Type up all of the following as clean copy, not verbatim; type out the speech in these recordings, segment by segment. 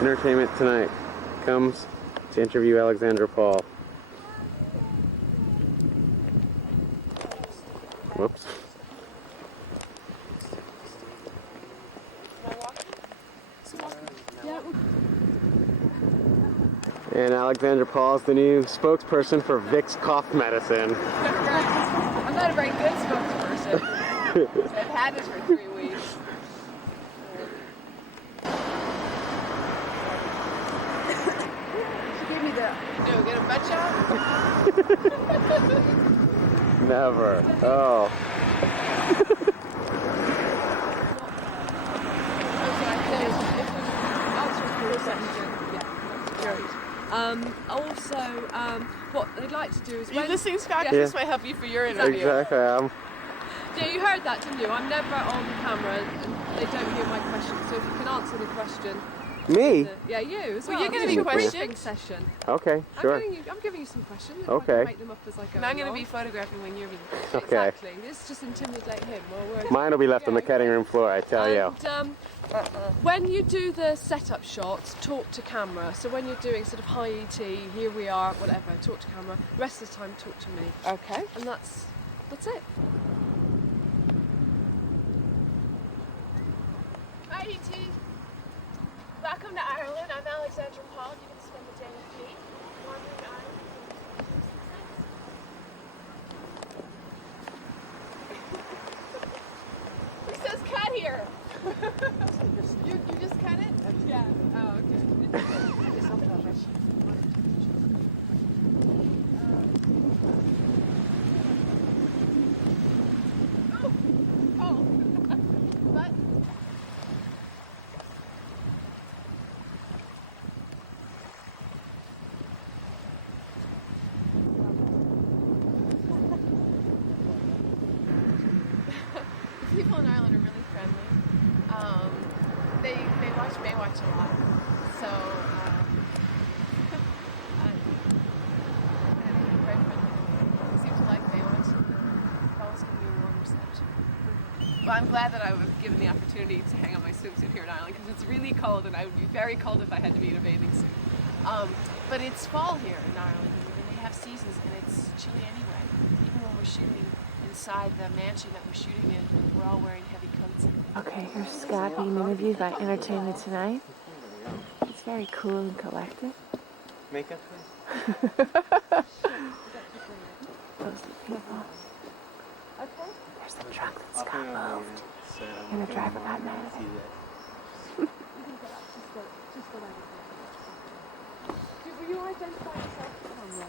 Entertainment Tonight comes to interview Alexandra Paul. Whoops. And Alexandra Paul is the new spokesperson for Vicks cough medicine. I'm not a very good spokesperson. I've had this for 3 weeks. She gave me the... No, get a butt shot? Never. Oh. What they'd like to do is... Are you listening, Scott? Yeah. This might help you for your interview. Exactly. Yeah, you heard that, didn't you? I'm never on camera and they don't hear my questions, so if you can answer the question... Me? Yeah, you as well. Well, you're going to be briefing session. Okay, sure. I'm giving you some questions. Okay. I can make them up as I go. And I'm going to along. be photographing when you're being... Okay. Exactly. This just intimidate him. Mine will be left on the cutting room floor, I tell you. When you do the setup shots, talk to camera. So when you're doing sort of high ET, here we are, whatever, talk to camera. The rest of the time, talk to me. Okay. And that's it. Hi, E.T. Welcome to Ireland. I'm Alexandra Paul. You can spend the day with me. Wandering Ireland. Who says cut here? you just cut it? Yeah. Oh, okay. Oh. But the people in Ireland are really friendly. They watch Baywatch a lot, so they're very friendly. They seem to like Baywatch, and they've always given me a warm reception. Well, I'm glad that I was given the opportunity to hang on my swimsuit here in Ireland because it's really cold and I would be very cold if I had to be in a bathing suit. But it's fall here in Ireland and they have seasons and it's chilly anyway. Even when we're shooting inside the mansion that we're shooting in, we're all wearing heavy coats. Okay, here's Scott being interviewed by Entertainment Tonight. It's very cool and collected. Makeup, Those people. There's the truck that Scott moved. And the driver got mad at him. Will you identify yourself to camera?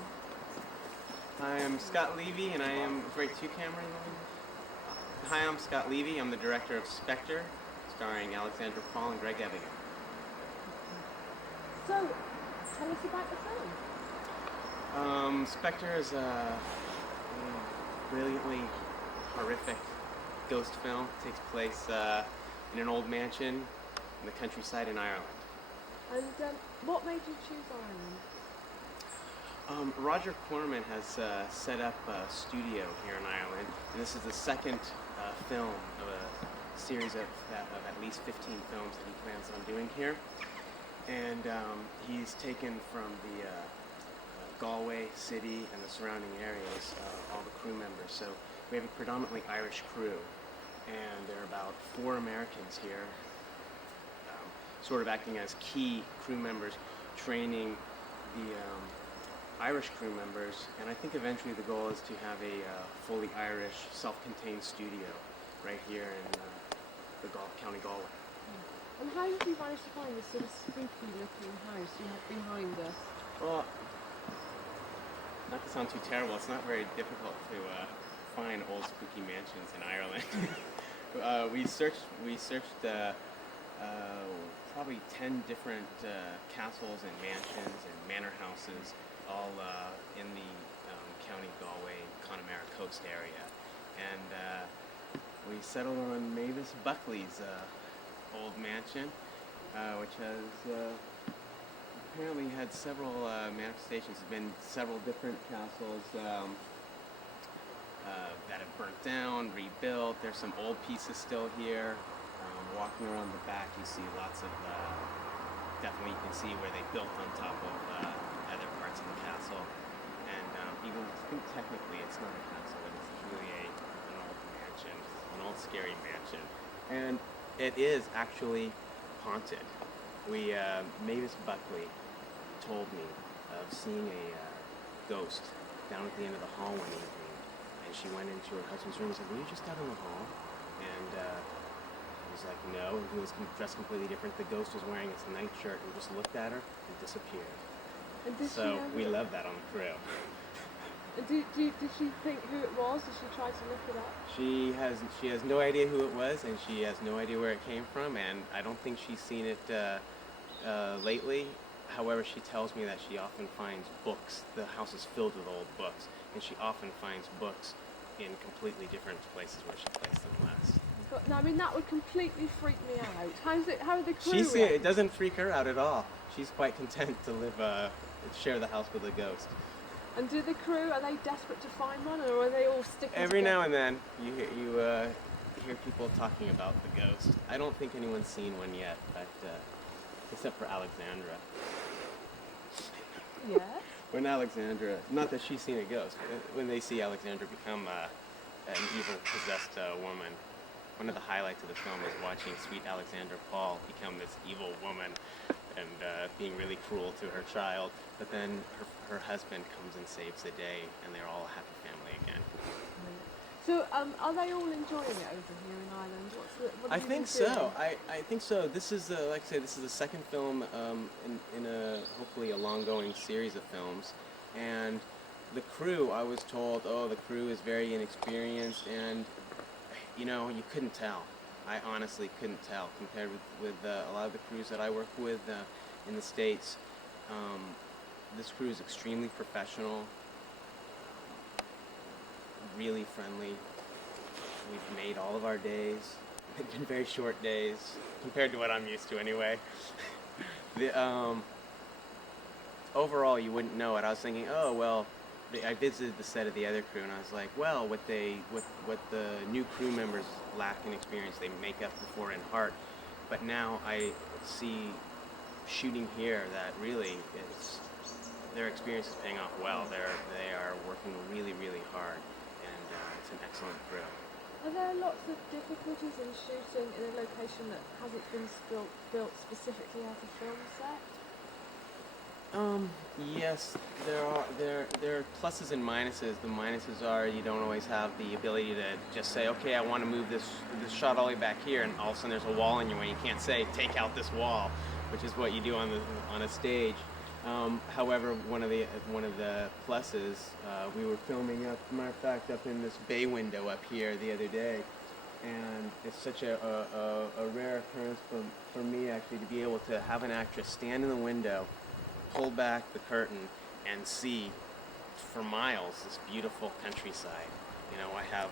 I am Scot Levy, and I am great two-camera. Hi, I'm Scot Levy. I'm the director of Spectre, starring Alexandra Paul and Greg Evigan. So, tell us about the film. Spectre is a brilliantly horrific ghost film. It takes place in an old mansion in the countryside in Ireland. And what made you choose Ireland? Roger Corman has set up a studio here in Ireland, and this is the second film of a series of at least 15 films that he plans on doing here. And he's taken from the Galway city and the surrounding areas all the crew members. So we have a predominantly Irish crew, and there are about 4 Americans here, sort of acting as key crew members, training the Irish crew members, and I think eventually the goal is to have a fully Irish, self-contained studio right here in the County Galway. And how did you manage to find this sort of spooky-looking house you have behind us? Well, not to sound too terrible, it's not very difficult to find old spooky mansions in Ireland. We searched probably 10 different castles and mansions and manor houses, all in the County Galway, Connemara coast area. And we settled on Mavis Buckley's old mansion, which has apparently had several manifestations. There's been several different castles that have burnt down, rebuilt. There's some old pieces still here. Walking around the back, you see lots of definitely you can see where they built on top of other parts of the castle. And even I think technically it's not a castle, it's really an old mansion, an old scary mansion. And it is actually haunted. Mavis Buckley told me of seeing a ghost down at the end of the hall one evening, and she went into her husband's room and said, "Were you just out in the hall?" And he was like, "No," and he was dressed completely different. The ghost was wearing his nightshirt and just looked at her and disappeared. And did So she we love that on the crew. Did she think who it was? Did she try to look it up? She has no idea who it was, and she has no idea where it came from, and I don't think she's seen it lately. However, she tells me that she often finds books. The house is filled with old books, and she often finds books in completely different places where she placed them last. But, no, I mean that would completely freak me out. How are the crew? It doesn't freak her out at all. She's quite content to share the house with a ghost. And do the crew, are they desperate to find one, or are they all sticking Every together? now and then, you hear people talking about the ghost. I don't think anyone's seen one yet, but except for Alexandra. Yeah. When Alexandra, not that she's seen a ghost, when they see Alexandra become an evil, possessed woman, one of the highlights of the film is watching sweet Alexandra Paul become this evil woman and being really cruel to her child. But then her husband comes and saves the day, and they're all a happy family again. So, are they all enjoying it over here in Ireland? What I think so. I think so. This is like I say, this is the second film in a hopefully a long-going series of films, and the crew. I was told, oh, the crew is very inexperienced, and you know, you couldn't tell. I honestly couldn't tell compared with a lot of the crews that I work with in the States. This crew is extremely professional. Really friendly. We've made all of our days. They've been very short days compared to what I'm used to anyway. Overall, you wouldn't know it. I was thinking, oh well, I visited the set of the other crew, and I was like, well, what the new crew members lack in experience, they make up for in heart. But now I see shooting here that really their experience is paying off well. They are working really, really hard. It's an excellent crew. Are there lots of difficulties in shooting in a location that hasn't been built specifically as a film set? Yes, there are. There are pluses and minuses. The minuses are you don't always have the ability to just say, okay, I want to move this shot all the way back here, and all of a sudden there's a wall in your way. You can't say, take out this wall, which is what you do on a stage. However, one of the pluses, we were filming up, matter of fact, up in this bay window up here the other day, and it's such a rare occurrence for me actually to be able to have an actress stand in the window, pull back the curtain, and see for miles this beautiful countryside. You know, I have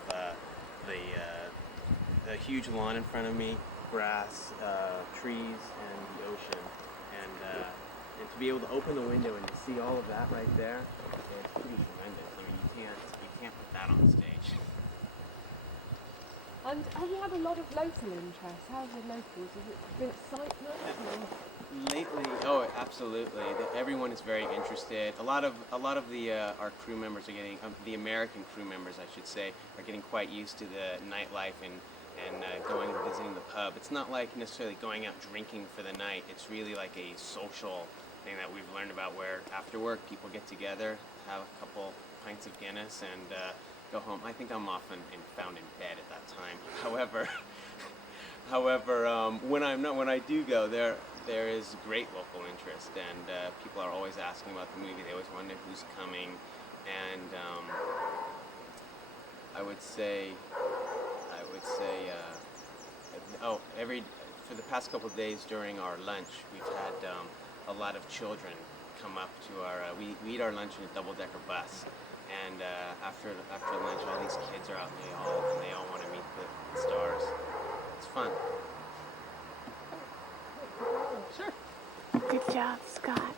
the huge lawn in front of me, grass, trees, and the ocean, and to be able to open the window and to see all of that right there, it's pretty tremendous. I mean, you can't put that on stage. And have you had a lot of local interest? How's the locals? Has it been excitement? Lately, oh, absolutely. Everyone is very interested. A lot of our crew members are getting, the American crew members, I should say, are getting quite used to the nightlife and going and visiting the pub. It's not like necessarily going out drinking for the night. It's really like a social thing that we've learned about, where after work people get together, have a couple pints of Guinness, and go home. I think I'm often found in bed at that time. However, when I do go, there is great local interest, and people are always asking about the movie. They always wonder who's coming, and I would say, for the past couple of days during our lunch, we've had a lot of children come up to our. We eat our lunch in a double-decker bus, and after lunch, all these kids are out, and they all want to meet the stars. It's fun. Sure. Good job, Scott.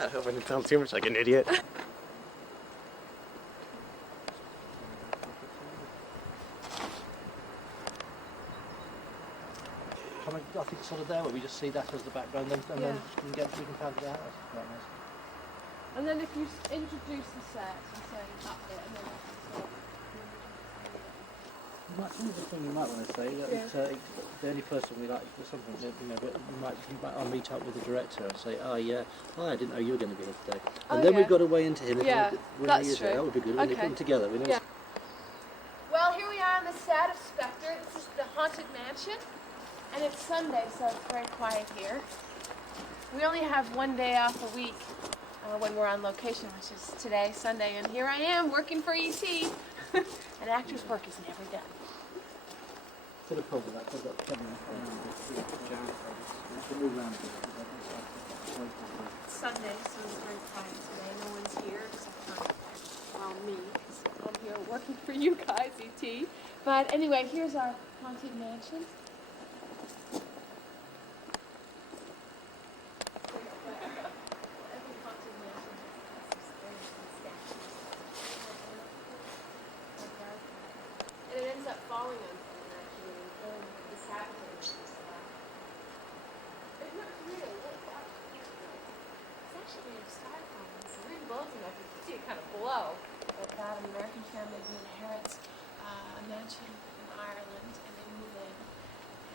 I hope I didn't sound too much like an idiot. kind of, I think, sort of there, where we just see that as the background, and then we can pan it out. That's quite nice. And then if you introduce the set and say that's it, and then that's Another thing you might want to say that the only person we like for something that I'll meet up with the director and say, oh yeah, I didn't know you were going to be here today, and then we've got a way into him. Yeah, that's true. That would be good. When they come together, we know. Yeah. Well, here we are on the set of Spectre. This is the Haunted Mansion, and it's Sunday, so it's very quiet here. We only have one day off a week when we're on location, which is today, Sunday, and here I am working for ET. An actor's work is never done. Put a pub with that. Put that coming It's Sunday, so it's very quiet today. No one's here except for, me, because I'm here working for you guys, ET. But anyway, here's our Haunted Mansion. And it ends up falling on someone, actually, and killing this happening. It looks real. What's that? It's actually made of styrofoam. It's the wind blows enough. You can see it kind of blow. But about an American family who inherits a mansion in Ireland, and they move in.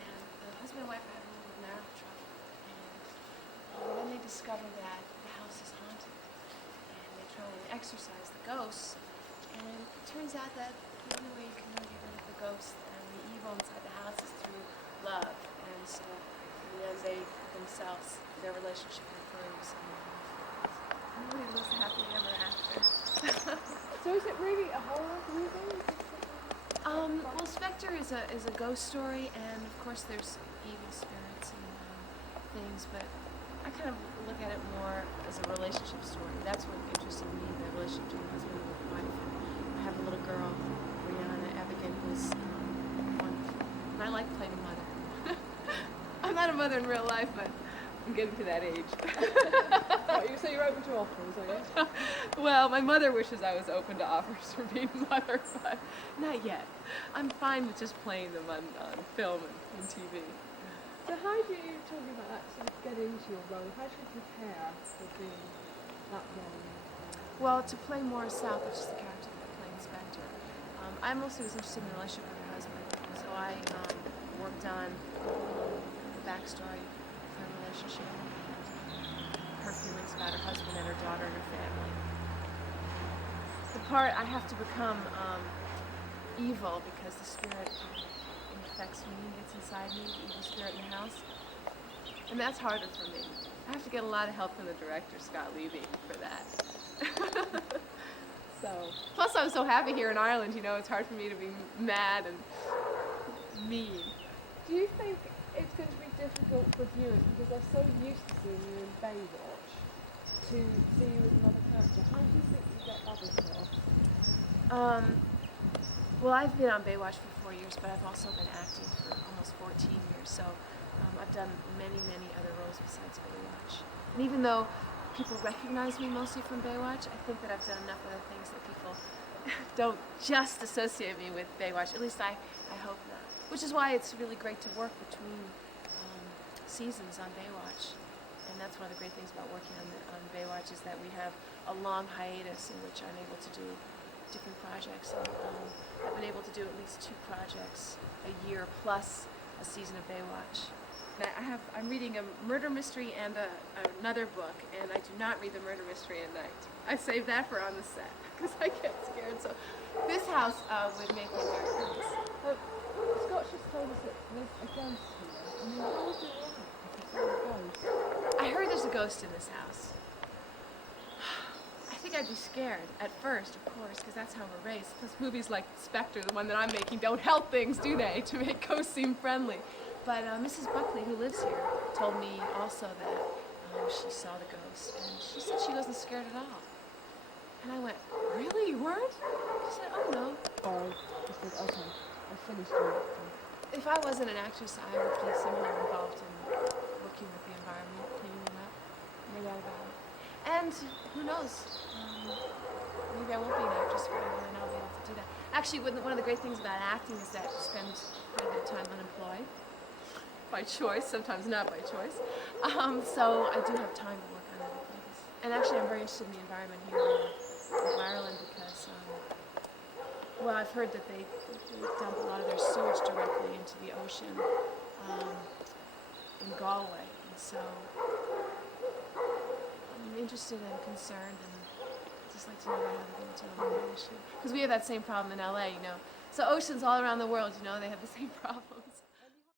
And the husband and wife are having a little marital trouble. And then they discover that the house is haunted. And they try and exorcise the ghosts. And it turns out that the only way you can really get rid of the ghost and the evil inside the house is through love. And so, in the end, they themselves, their relationship improves. And nobody lives happily ever after. So is it really a horror movie? Well, Spectre is a ghost story, and of course there's evil spirits and things, but I kind of look at it more as a relationship story. That's what interested me, the relationship between husband and wife. I have a little girl, Brianna Evigan, who's wonderful. And I like playing a mother. I'm not a mother in real life, but I'm getting to that age. So you're open to offers, are you? Well, my mother wishes I was open to offers for being a mother, but not yet. I'm fine with just playing them on film and TV. So how do you, talking about that, sort of get into your role? How do you prepare for being that role? Well, to play Maura South, which is the character that I play in Spectre, I mostly was interested in the relationship with her husband. So I worked on the backstory of her relationship, her feelings about her husband and her daughter and her family. The part I have to become evil because the spirit infects me and gets inside me, the evil spirit in the house. And that's harder for me. I have to get a lot of help from the director, Scot Levy, for that. Plus I'm so happy here in Ireland, it's hard for me to be mad and mean. Do you think it's going to be difficult for viewers because they're so used to seeing you in Baywatch to see you as another character? How do you think you get that across? Well, I've been on Baywatch for 4 years, but I've also been acting for almost 14 years, so I've done many, many other roles besides Baywatch. And even though people recognize me mostly from Baywatch, I think that I've done enough other things that people don't just associate me with Baywatch. At least I hope not. Which is why it's really great to work between seasons on Baywatch. And that's one of the great things about working on Baywatch is that we have a long hiatus in which I'm able to do different projects. And, I've been able to do at least 2 projects a year plus a season of Baywatch. I'm reading a murder mystery and another book, and I do not read the murder mystery at night. I save that for on the set because I get scared. So this house would make me very nervous. Scott just told us that there's a ghost here. I mean, how would you react if you saw a ghost? I heard there's a ghost in this house. I think I'd be scared at first, of course, because that's how we're raised. Plus, movies like Spectre, the one that I'm making, don't help things, do they, to make ghosts seem friendly? But Mrs. Buckley, who lives here, told me also that she saw the ghost, and she said she wasn't scared at all. And I went, really, you weren't? She said, oh, no. Or he said, okay, I finished directing. If I wasn't an actress, I would be somehow involved in working with the environment, cleaning it up, no doubt about it. And who knows, maybe I won't be an actress forever and I'll be able to do that. Actually, one of the great things about acting is that you spend quite a bit of time unemployed. If by choice, sometimes not by choice. So I do have time to work on other things. And actually, I'm very interested in the environment here in Ireland because, well, I've heard that they dump a lot of their sewage directly into the ocean in Galway. And so I'm interested and concerned and just like to know about other things on that issue. Because we have that same problem in LA, you know. So oceans all around the world, you know, they have the same problem.